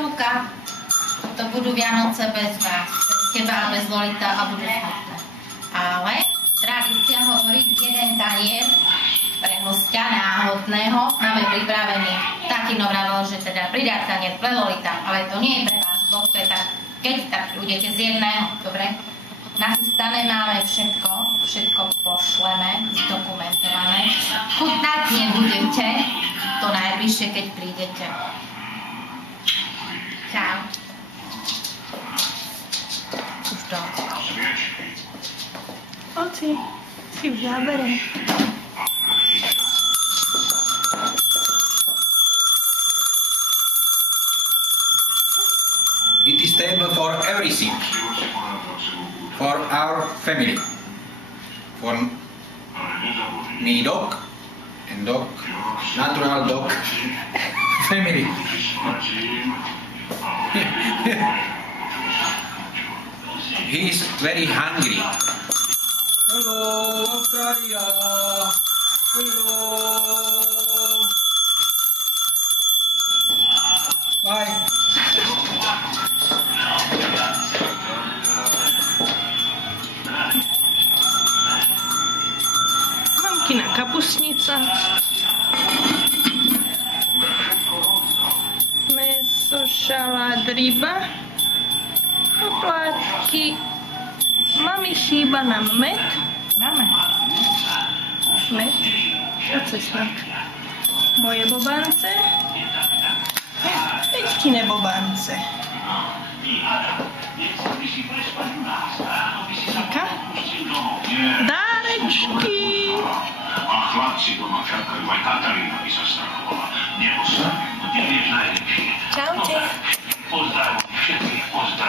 Julka, to budú Vianoce bez vás, bez teba a bez Lolita a budú smutné. Ale tradícia hovorí, jeden tanier pre hostia náhodného máme pripravený. Taký vravel, že teda pridá tanier pre Lolita, ale to nie je pre vás dvoch, to je tak, keď tak budete z jedného, dobre? Nachystané máme všetko pošleme, zdokumentované. Chutnať nebudete, to najbližšie, keď prídete. Čau. Už to. Oci, si v zábere. It is table for everything. For our family. For me dog and dog, natural dog family. He is very hungry. Hello, Australia. Hello. Bye. Mamkina kapustnica. Meso, šalát, ryba. Oplátky. Mami, chýba nám med. Máme. Med. A cesnak. Moje bobance. Peťkine bobance. Taká. Dárečky. A chlapci doma čakajú, aj Katarína by sa strachovala. Nebo sa, ty vieš najlepšie. Čaute. Pozdravujem všetkých, pozdravujem.